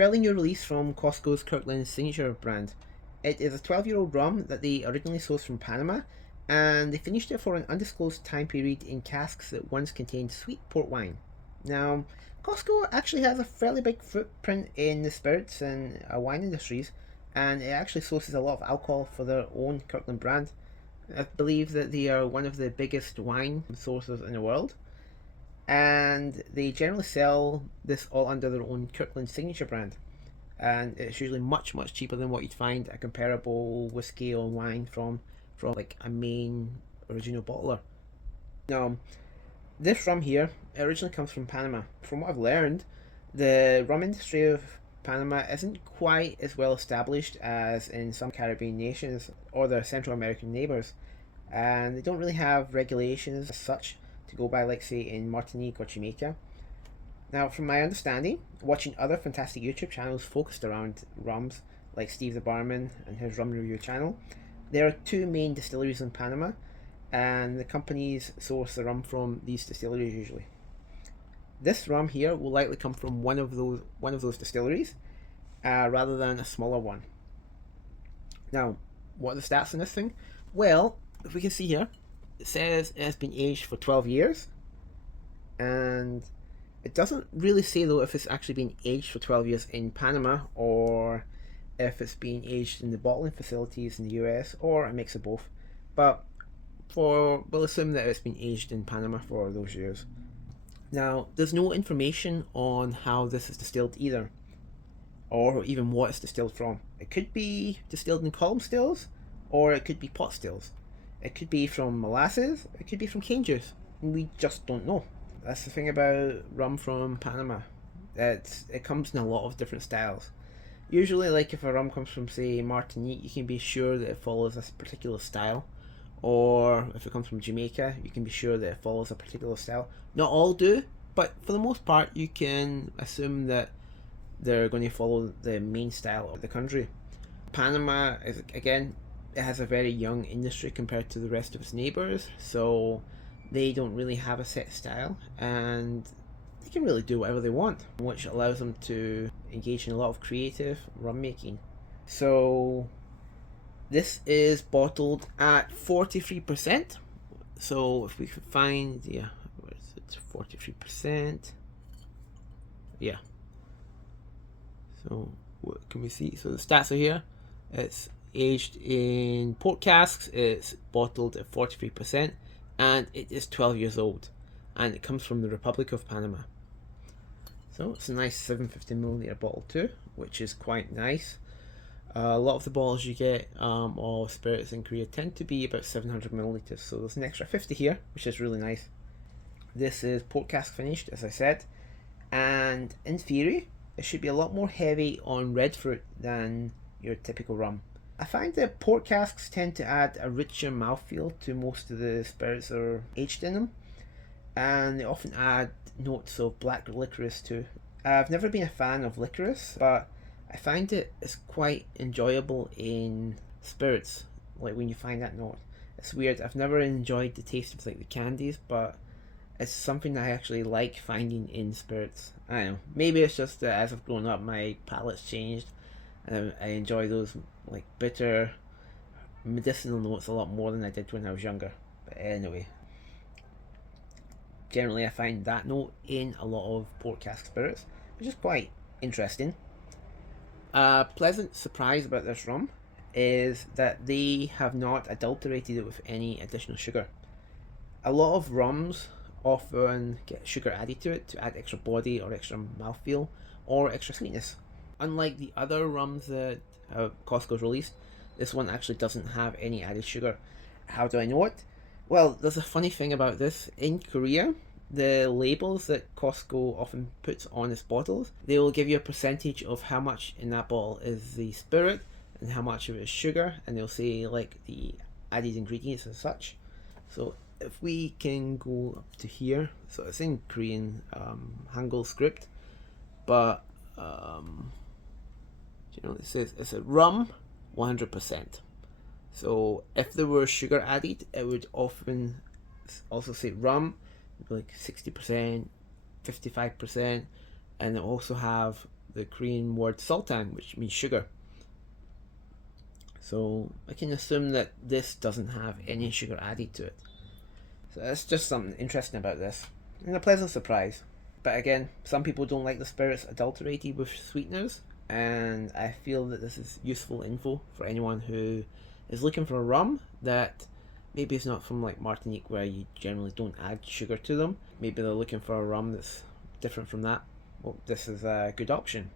fairly new release from Costco's Kirkland signature brand. It is a 12-year-old rum that they originally sourced from Panama, and they finished it for an undisclosed time period in casks that once contained sweet port wine. Now, Costco actually has a fairly big footprint in the spirits and wine industries, and it actually sources a lot of alcohol for their own Kirkland brand. I believe that they are one of the biggest wine sources in the world, and they generally sell this all under their own Kirkland signature brand. And it's usually much cheaper than what you'd find a comparable whiskey or wine from like a main original bottler. Now, this rum here originally comes from Panama. From what I've learned, the rum industry of Panama isn't quite as well established as in some Caribbean nations or their Central American neighbours, and they don't really have regulations as such to go by, like say in Martinique or Jamaica. Now, from my understanding, watching other fantastic YouTube channels focused around rums, like Steve the Barman and his rum review channel, there are two main distilleries in Panama, and the companies source the rum from these distilleries usually. This rum here will likely come from one of those distilleries, rather than a smaller one. Now, what are the stats on this thing? Well, if we can see here, it says it has been aged for 12 years, and it doesn't really say though if it's actually been aged for 12 years in Panama or if it's being aged in the bottling facilities in the US or a mix of both. But we'll assume that it's been aged in Panama for those years. Now, there's no information on how this is distilled either, or even what it's distilled from. It could be distilled in column stills, or it could be pot stills. It could be from molasses, it could be from cane juice. We just don't know. That's the thing about rum from Panama. It comes in a lot of different styles. Usually, like if a rum comes from, say, Martinique, you can be sure that it follows a particular style. Or if it comes from Jamaica, you can be sure that it follows a particular style. Not all do, but for the most part, you can assume that they're going to follow the main style of the country. Panama is, again, it has a very young industry compared to the rest of its neighbours, so they don't really have a set style, and they can really do whatever they want, which allows them to engage in a lot of creative rum making. So this is bottled at 43%. So if we could find, where is it? 43%. Yeah. So what can we see? So the stats are here. It's aged in port casks. It's bottled at 43%, and it is 12 years old, and it comes from the Republic of Panama. So it's a nice 750ml bottle too, which is quite nice. A lot of the bottles you get of spirits in Korea tend to be about 700ml, so there's an extra 50 here, which is really nice. This is port cask finished, as I said, and in theory it should be a lot more heavy on red fruit than your typical rum. I find that port casks tend to add a richer mouthfeel to most of the spirits that are aged in them, and they often add notes of black licorice too. I've never been a fan of licorice, but I find it's quite enjoyable in spirits, like when you find that note. It's weird, I've never enjoyed the taste of like the candies, but it's something that I actually like finding in spirits. I don't know, maybe it's just that as I've grown up my palate's changed, and I enjoy those like bitter medicinal notes a lot more than I did when I was younger. But anyway, generally I find that note in a lot of port cask spirits, which is quite interesting. A pleasant surprise about this rum is that they have not adulterated it with any additional sugar. A lot of rums often get sugar added to it to add extra body or extra mouthfeel or extra sweetness. Unlike the other rums that Costco's released, this one actually doesn't have any added sugar. How do I know it? Well, there's a funny thing about this. In Korea, the labels that Costco often puts on its bottles, they will give you a percentage of how much in that bottle is the spirit and how much of it is sugar, and they'll say like the added ingredients and such. So if we can go up to here, so it's in Korean Hangul script, but it says it's a rum 100%. So if there were sugar added, it would often also say rum like 60%, 55%, and it also have the Korean word sultang, which means sugar. So I can assume that this doesn't have any sugar added to it. So that's just something interesting about this, and a pleasant surprise. But again, some people don't like the spirits adulterated with sweeteners, and I feel that this is useful info for anyone who is looking for a rum that maybe it's not from like Martinique, where you generally don't add sugar to them. Maybe they're looking for a rum that's different from that. Well, this is a good option.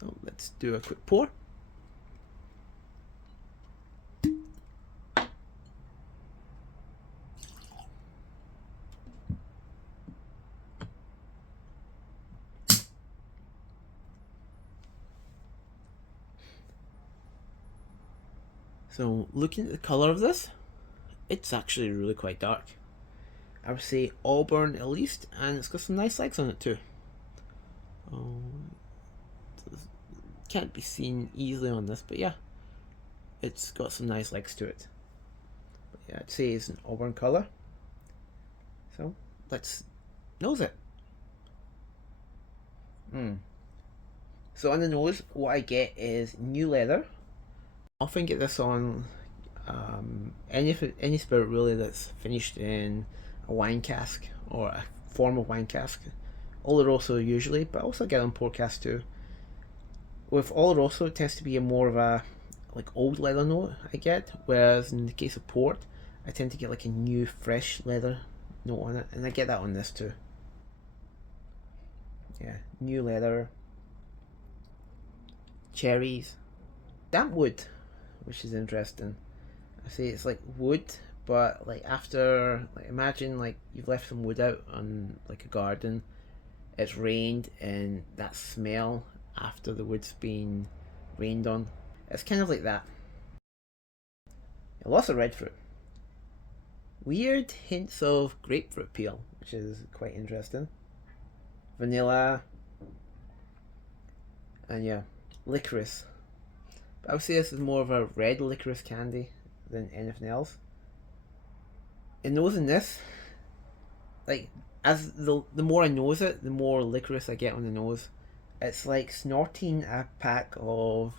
So let's do a quick pour. So looking at the colour of this, it's actually really quite dark. I would say auburn at least, and it's got some nice legs on it too. Can't be seen easily on this, but yeah, it's got some nice legs to it. But yeah, I'd say it's an auburn colour. So let's nose it. So on the nose, what I get is new leather. I often get this on any spirit really that's finished in a wine cask or a form of wine cask. Oloroso usually, but I also get on Port Cask too. With Oloroso, it tends to be a more of a like old leather note I get, whereas in the case of Port, I tend to get like a new fresh leather note on it, and I get that on this too. Yeah, new leather, cherries, damp wood, which is interesting. I say it's like wood, but like after, like imagine like you've left some wood out on like a garden, it's rained, and that smell after the wood's been rained on, it's kind of like that. Lots of red fruit. Weird hints of grapefruit peel, which is quite interesting. Vanilla, and yeah, licorice. But I would say this is more of a red licorice candy than anything else. In nosing this, like as the more I nose it, the more licorice I get on the nose. It's like snorting a pack of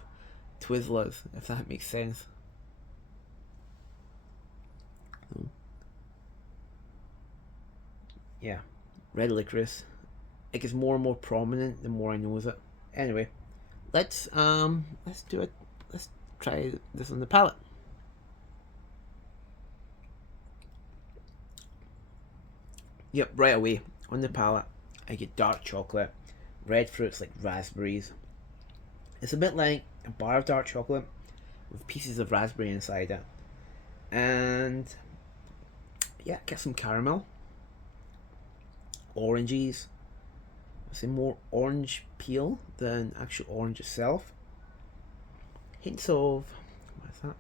Twizzlers, if that makes sense. Yeah, red licorice. It gets more and more prominent the more I nose it. Anyway, let's do it. Let's try this on the palate. Yep, right away on the palate, I get dark chocolate, red fruits like raspberries. It's a bit like a bar of dark chocolate with pieces of raspberry inside it, and yeah, get some caramel, oranges. I say more orange peel than actual orange itself. Hints of what's that?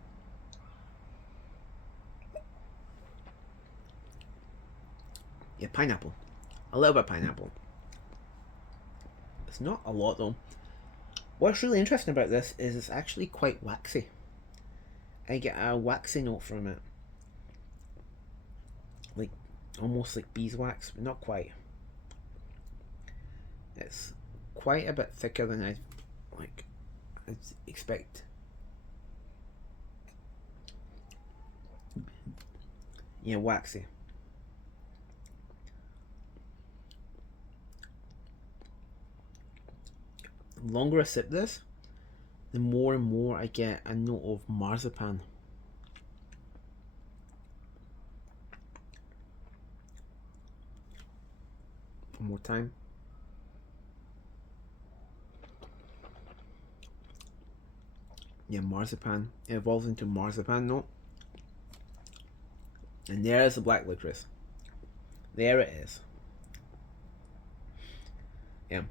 Yeah, pineapple. A little bit of pineapple. It's not a lot though. What's really interesting about this is it's actually quite waxy. I get a waxy note from it. Like almost like beeswax, but not quite. It's quite a bit thicker than I'd expect. Yeah, waxy. The longer I sip this, the more and more I get a note of marzipan. One more time. Yeah, marzipan. It evolves into marzipan note. And there is the black licorice. There it is. Yeah.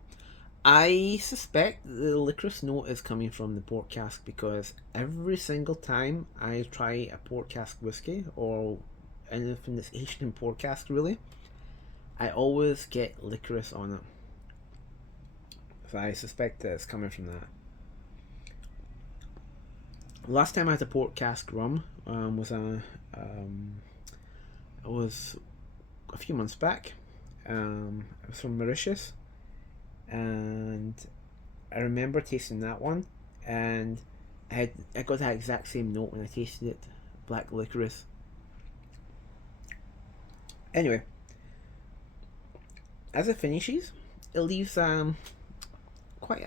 I suspect the licorice note is coming from the Port Cask, because every single time I try a Port Cask whiskey, or anything that's aged in Port Cask really, I always get licorice on it. So I suspect that it's coming from that. Last time I had a Port Cask rum was a few months back, It was from Mauritius, and I remember tasting that one, and I got that exact same note when I tasted it, black licorice. Anyway, as it finishes, it leaves quite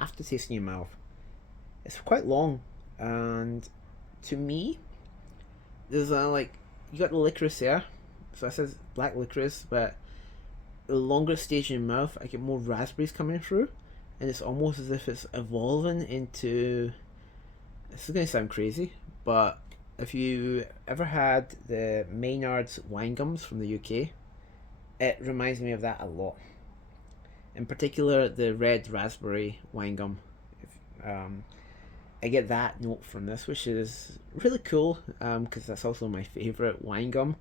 aftertaste in your mouth. It's quite long, and to me, there's like you got the licorice there, so it says black licorice, but the longer stage in your mouth, I get more raspberries coming through, and it's almost as if it's evolving into. This is gonna sound crazy, but if you ever had the Maynard's wine gums from the UK, it reminds me of that a lot. In particular, the red raspberry wine gum. I get that note from this, which is really cool because that's also my favorite wine gum.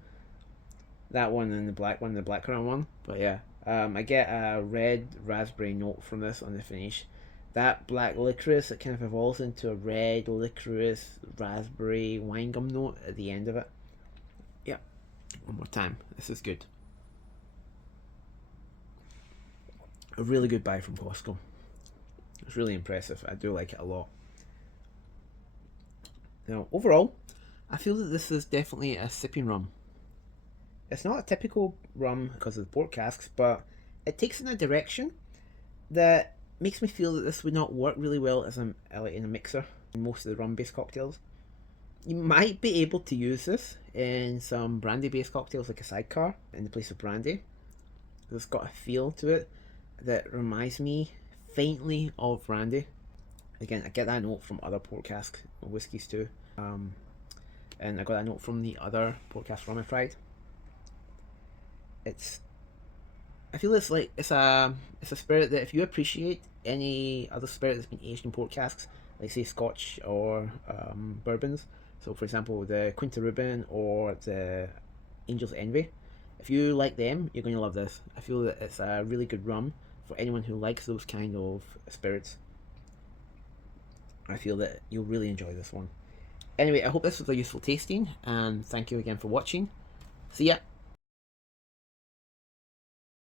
That one and the blackcurrant one. But yeah, I get a red raspberry note from this on the finish. That black licorice, it kind of evolves into a red licorice raspberry wine gum note at the end of it. Yeah, one more time. This is good. A really good buy from Costco. It's really impressive. I do like it a lot. Now, overall, I feel that this is definitely a sipping rum. It's not a typical rum because of the port casks, but it takes in a direction that makes me feel that this would not work really well as in a mixer in most of the rum-based cocktails. You might be able to use this in some brandy-based cocktails like a sidecar in the place of brandy. It's got a feel to it that reminds me faintly of brandy. Again, I get that note from other port cask whiskies too, and I got that note from the other port cask rum I tried. I feel it's a spirit that if you appreciate any other spirit that's been aged in port casks, like say Scotch or bourbons. So for example, the Quinta Rubin or the Angel's Envy. If you like them, you're going to love this. I feel that it's a really good rum for anyone who likes those kind of spirits. I feel that you'll really enjoy this one. Anyway, I hope this was a useful tasting, and thank you again for watching. See ya!